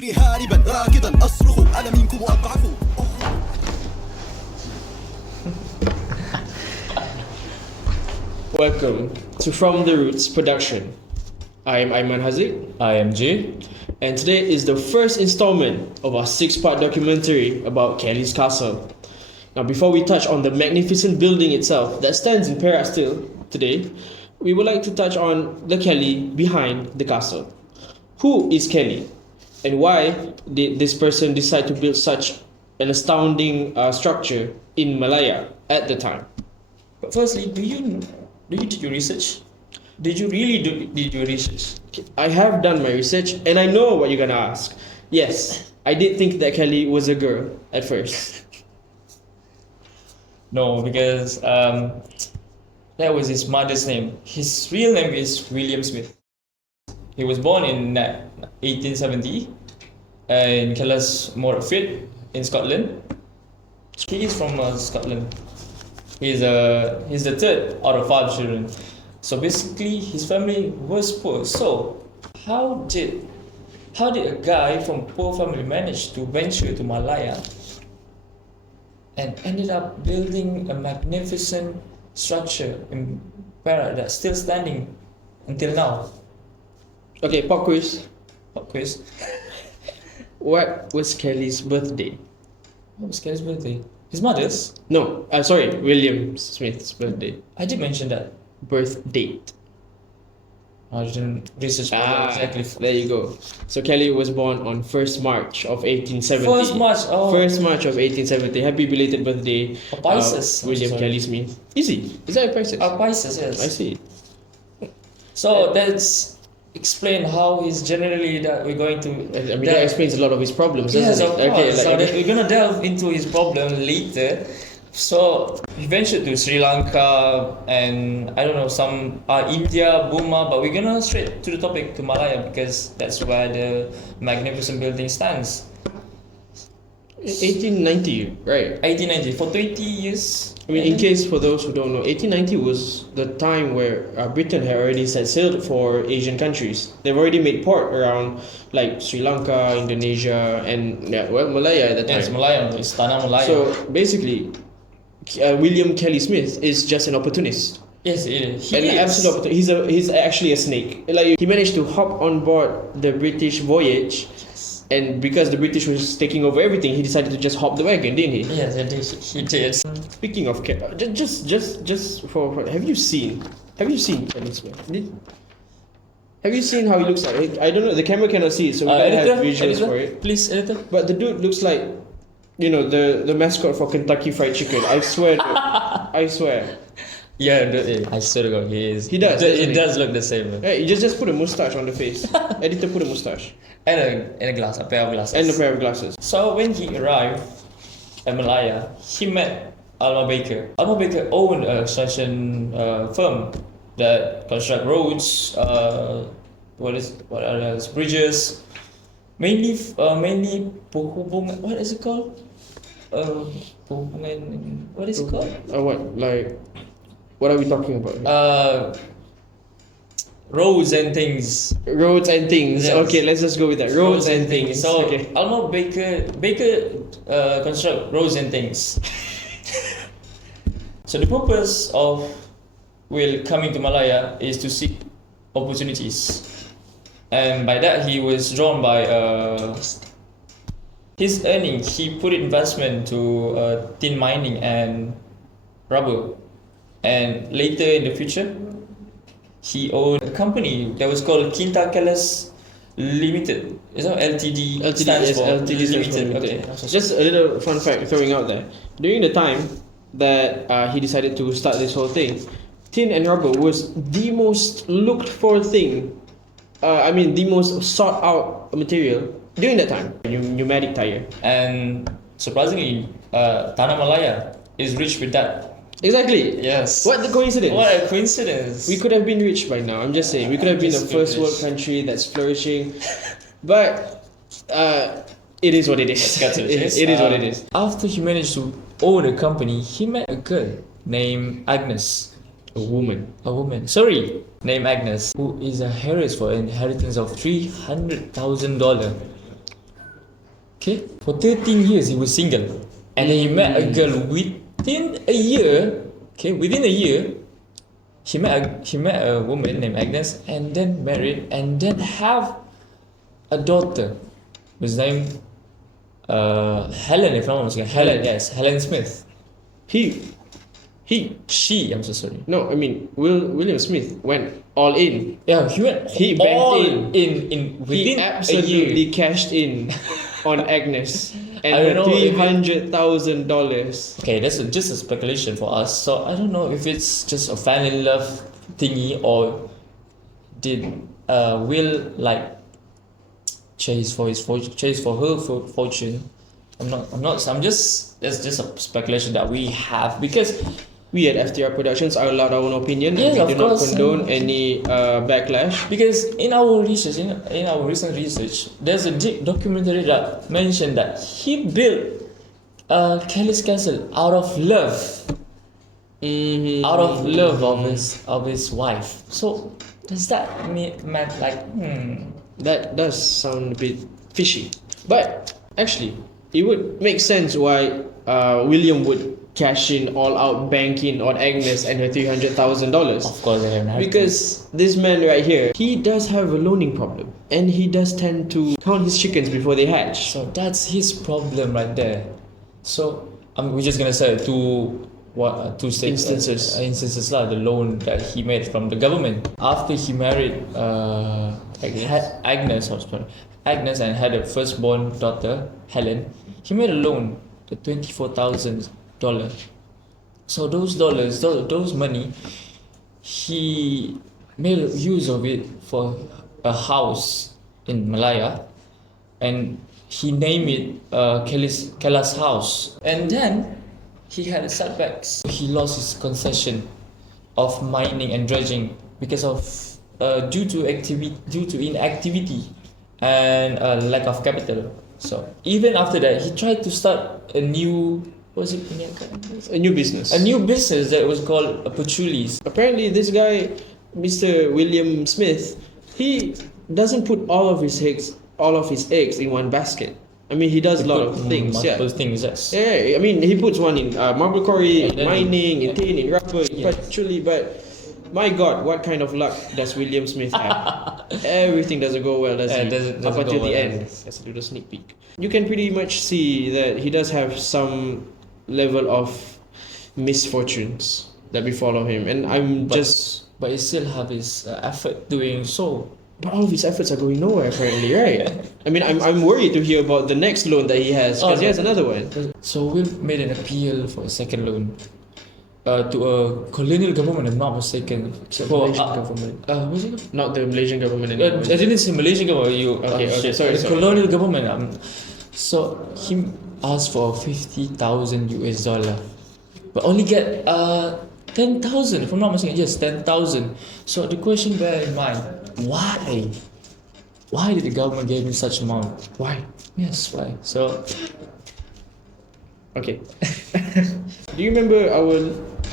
أجري هاربا راكضا أصرخ أنا منكم أضعف. Welcome to From the Roots production. I am Ayman Haziq. I am Jay. And today is the first installment of our 6-part documentary about Kellie's castle. Now, before we touch on the magnificent building itself that stands in Perak still today, we would like to touch on the Kellie behind the castle. Who is Kellie? And why did this person decide to build such an astounding structure in Malaya at the time? But firstly, do you do your research? Did you really did your research? I have done my research and I know what you're gonna ask. Yes, I did think that Kellie was a girl at first. No, because that was his mother's name. His real name is William Smith. He was born in 1870 in Kellasmorfit in Scotland. He is from Scotland. He's the third out of 5 children. So basically, his family was poor. So how did a guy from poor family manage to venture to Malaya and ended up building a magnificent structure in Perak that's still standing until now? Okay, pop quiz. Pop quiz. What was Kellie's birthday? What was Kellie's birthday? His mother's? No, sorry, William Smith's birthday. I did mention that. Birth date. I didn't research exactly. There you go. So Kellie was born on 1st March of 1870. 1st March, oh. 1st March of 1870. Happy belated birthday, Pisces. William Kellie Smith. Easy. Is that a Pisces? Pisces, yes. I see. So that's explain how he's generally that we're going to. I mean, that explains a lot of his problems, doesn't yes, it? of course. Okay, so we're gonna delve into his problem later. So he ventured to Sri Lanka and I don't know some India, Burma, but we're gonna straight to the topic to Malaya because that's where the magnificent building stands. 1890, right? 1890 for 20 years. I mean, in case for those who don't know, 1890 was the time where Britain had already set sail for Asian countries. They've already made port around like Sri Lanka, Indonesia, and Malaya at the time. Yes, Malaya. It's Tanah Malaya. So basically, William Kellie Smith is just an opportunist. Yes, it is. An absolute opportunist. He's actually a snake. Like he managed to hop on board the British voyage. And because the British was taking over everything, he decided to just hop the wagon, didn't he? Yes, he did. Speaking of just for have you seen Kellie Smith? Have you seen how he looks like? I don't know. The camera cannot see it, so we gotta have visuals for it. Please, editor. But the dude looks like, the mascot for Kentucky Fried Chicken. I swear. I swear. Yeah, I swear to God, he is. He does. It does look the same. Yeah, you just put a mustache on the face. Editor put a mustache. And a glass, a pair of glasses. And a pair of glasses. So when he arrived at Malaya, he met Alma Baker. Alma Baker owned a construction firm that construct roads, what are those, bridges, mainly penghubungan. What is it called? Penghubungan. What is it called? What are we talking about? Roads and things. Roads and things. Yes. Okay, let's just go with that. Roads and things. So okay. Alma Baker construct roads and things. So the purpose of Will coming to Malaya is to seek opportunities, and by that he was drawn by his earning. He put investment to tin mining and rubber, and later in the future he owned a company that was called Kinta Kellas Limited. Is that LTD? LTD stands for LTD stands for Limited. Limited. Okay. Just a little fun fact throwing out there. During the time that he decided to start this whole thing, tin and rubber was the most looked for thing. The most sought out material during that time. Pneumatic tire. And surprisingly, Tanah Malaya is rich with that. Exactly. Yes. What the coincidence? What a coincidence. We could have been rich by now. I'm just saying. We could have been a first world country that's flourishing. But it is what it is. It is what it is. After he managed to own a company, he met a girl named Agnes. A woman. Named Agnes, who is a heiress for an inheritance of $300,000. Okay, for 13 years he was single, and then he met a girl within a year. Okay, within a year, he met a woman named Agnes, and then married, and then have a daughter, whose name Helen, if I'm not mistaken. Helen, yes, Helen Smith. He, She, I'm so sorry. no, I mean, William Smith went all in. Yeah, he went He all banked in He within a year. absolutely cashed in on Agnes and I don't her know if it- $300,000. Okay, that's just a speculation for us. So I don't know if it's just a fall in love thingy, or did Will like chase for her fortune. I'm just, that's just a speculation that we have, because We at FTR Productions are allowed our own opinion, Yes, and of we do not course. condone any backlash. in our research, in our recent research, there's a documentary that mentioned that he built Kellie's castle out of love, out of love of his wife. So does that mean like That does sound a bit fishy. But actually, it would make sense why William would cash in all out banking on Agnes and her $300,000. Of course they have Because this man right here, he does have a loaning problem, and he does tend to count his chickens before they hatch. So that's his problem right there. So we're just gonna say two Instances. Instances lah, the loan that he made from the government after he married Agnes and had a firstborn daughter Helen. He made a loan, the $24,000. So those dollars, those money, he made use of it for a house in Malaya, and he named it Kellie's house. And then he had setbacks. He lost his concession of mining and dredging because of due to inactivity and lack of capital. So even after that, he tried to start a new A new business. that was called Pachuli's. Apparently, this guy, Mr. William Smith, he doesn't put all of his eggs in one basket. I mean, he does a lot of things. Yeah. Multiple things. Yes. Yeah, I mean, he puts one in marble quarry, And in then- mining, in tin, in rubber, in Yeah. patchouli, but my God, what kind of luck does William Smith have? Everything doesn't go well, does he? doesn't Up go until the well, end. Let's do the sneak peek. You can pretty much see that he does have some level of misfortunes that befall him, and But he still have his effort doing so. But all of his efforts are going nowhere, apparently, right? I mean, I'm worried to hear about the next loan that he has, because he has another one. So Will made an appeal for a second loan to a colonial government, if I'm not mistaken. Malaysian government. Was it? Not the Malaysian government I anymore. didn't say Malaysian government. Okay, sorry. The colonial government. So he asked for $50,000 US, but only get 10,000. If I'm not mistaken, yes, 10,000. So the question bear in mind, why? Why did the government give him such amount? Why? Yes, why? So Okay. Do you remember our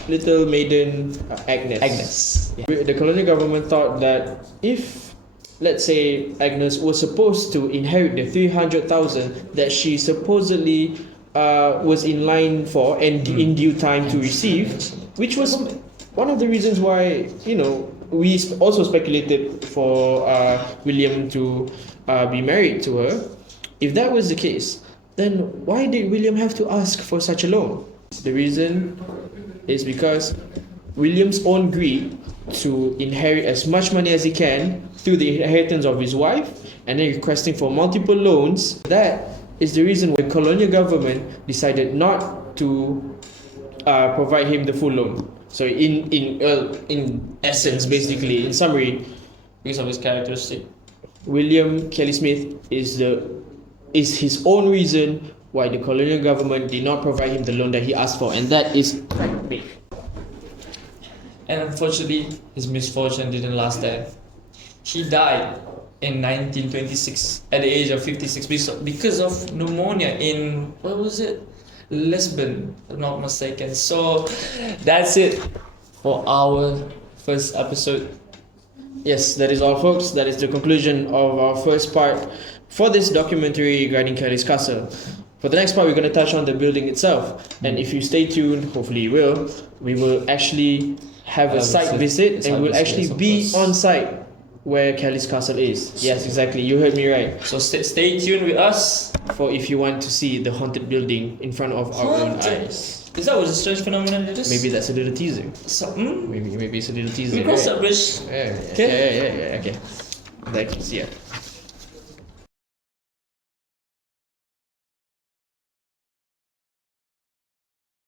little maiden Agnes? Agnes. The colonial government thought that if, let's say, Agnes was supposed to inherit the 300,000 that she supposedly was in line for and in due time to receive, which was one of the reasons why, we also speculated for William to be married to her. If that was the case, then why did William have to ask for such a loan? The reason is because William's own greed to inherit as much money as he can through the inheritance of his wife, and then requesting for multiple loans. That is the reason why the colonial government decided not to provide him the full loan. So in essence, basically, in summary, because of his characteristic. William Kellie Smith is his own reason why the colonial government did not provide him the loan that he asked for, and that is quite big. And unfortunately, his misfortune didn't last there. He died in 1926 at the age of 56 because of pneumonia in, what was it? Lisbon, if I'm not mistaken. So that's it for our first episode. Yes, that is all, folks. That is the conclusion of our first part for this documentary regarding Kellie's castle. For the next part, we're going to touch on the building itself. And if you stay tuned, hopefully you will, we will actually have a site visit and we'll actually be on site where Kellie's castle is. Yes, exactly. You heard me right. So stay tuned with us. For if you want to see the haunted building in front of our own eyes. Is that what a strange phenomenon it is? Maybe that's a little teaser. So, Maybe it's a little teaser. we cross that bridge. Yeah, okay. Like, yeah.